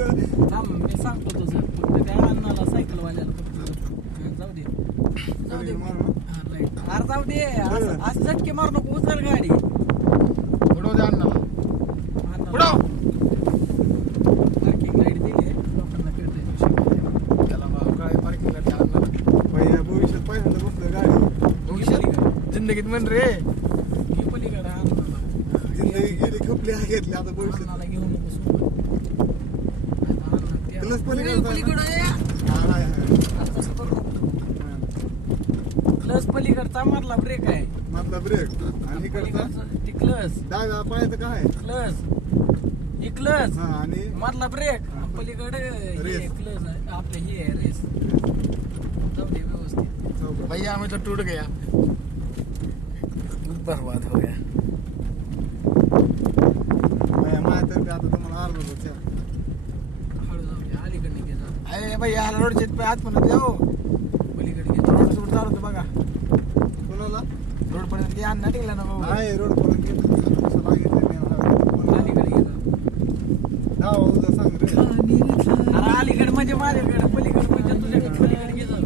थांब मी सांगतो तुझं फक्त त्या अण्णाला सायकल वाल्याला फक्त जाऊ दे जाऊ दे अरे जाऊ दे असं झटके मारू नको उचल गाडी उडव दे अण्णाला उडव पार्किंग लाईट दिली लोकांना कळतंय त्याला काय पार्किंग लाईट अण्णाला भैया भविष्यात पहिल्यांदा बसलं गाडी भविष्यात जिंदगीत म्हण रे मी पलीकडे अण्णाला जिंदगी गेली खपली आहे घेतली आता भविष्यात अण्णाला घेऊ नको सोबत तुलाच पलीकडे तसं करू नको प्लस पलीकडचा मधला ब्रेक आहे मधला ब्रेक आणि इकडचा ती क्लस डाव्या पायाचं काय क्लस ही क्लस हा आणि मधला ब्रेक पलीकडे रेस. क्लस आहे आपले ही आहे रेस जाऊ दे व्यवस्थित चौघं. भैया हमें तो टूट गया बर्बाद हो गया भैया माझ्यातर्फे आता तुम्हाला अर्धा तास चहा. हळू जाऊ दे अलीकडे घे जा अरे भैया रोडचे हात म्हणत जाऊ पलीकडे घे रोड सुट चालवतो बघा कोणाला रोड पर्यंत की अण्णा टिकला ना भाऊ नाही रोड पर्यंत गेलं असं लागितलं नाही मला. अलीकडे घे जा हा उद्या सांग रे अरे अलीकडे म्हणजे माझ्याकडे पलीकडे म्हणजे तुझ्याकडे पलीकडे घे जा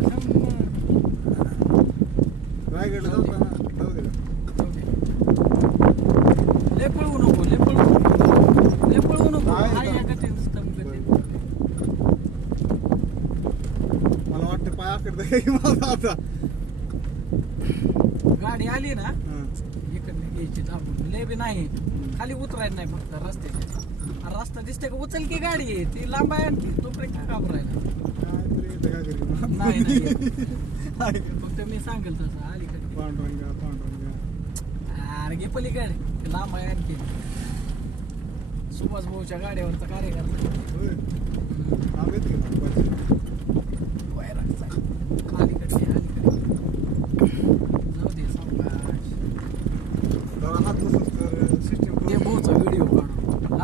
रायगडला जाताना जाऊ दे लय पळवू नको लय पळवू नको लय पळवू नको आहे का? आहे या गतीने स्तंभ गतीने. मला वाटतं पाय आकडतं की माझा आता गाडी आली ना हा. इकडनं घ्यायची थांबून लय बी नाही खाली उतरायला नाही फक्त रस्त्याच्या अरे रस्ता दिसते का उचल की गाडी ती लांब आहे आणखी तोपर्यंत का घाबरायला काहीतरी इथं काय करीन. नाही नाही आहे का? फक्त मी सांगेल तसं अलीकडे पांडुरंगा अरे घे पलीकडे ते लांब आहे आणखी सुभाष भाऊच्या गाडीवरचा कार्यकर्ता होय थांब येते का बस. वैरागचा आहे. अलीकडे घे, अलीकडे जाऊ दे सावकाश जरा हात बसून कर सिस्टीम ते भाऊचा व्हिडिओ काढू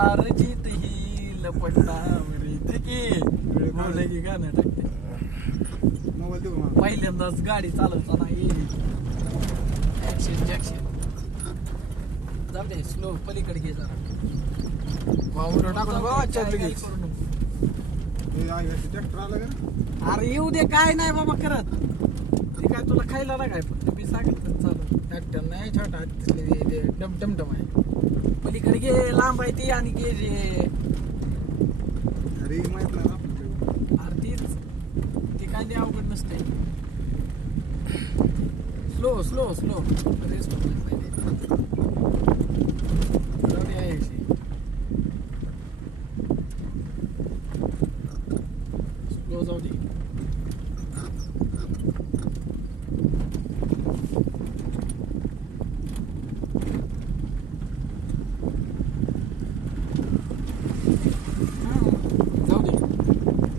अर्जित ही लपंडावर इथे की बोलले की गाणं टाकते मोबाईल देऊ मला पहिल्यांदाच गाडी चालवताना येईल ऍक्शन जॅक्शन जाऊ दे स्लो पलीकडे घे जरा भाऊ टाकू नको अच्छा काय लगेच करू नको. हे आहे ट्रॅक्टर आला का अरे येऊ दे काय नाही बाबा करत ते काय तुला खायला ना काय फक्त मी सांगितलं चालू ट्रॅक्टर नाही छोटा ते टमटम आहे पलीकडे घे लांब आहे ती आणि घे जे अरे माहित नाही आपण अरे तीच ती काय लई अवघड नसते स्लो स्लो स्लो रेस पाहिजे जाऊ दे यायची स्लो जाऊ दे जाऊ दे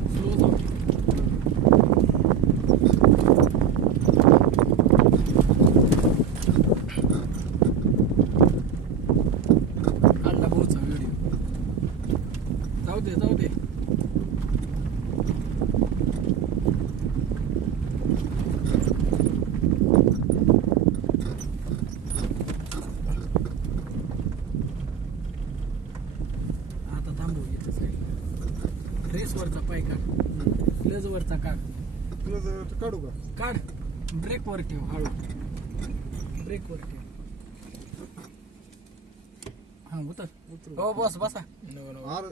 स्लो जाऊ दे काढला भाऊचा व्हिडिओ जाऊ दे जाऊ दे आता थांबू इथं साईडला रेसवरचा पाय काढ क्लजवरचा काढ तुला जर काढू का काढ ब्रेकवर ठेव हळू ब्रेकवर ठेव हा उतर हो बस बसा अरे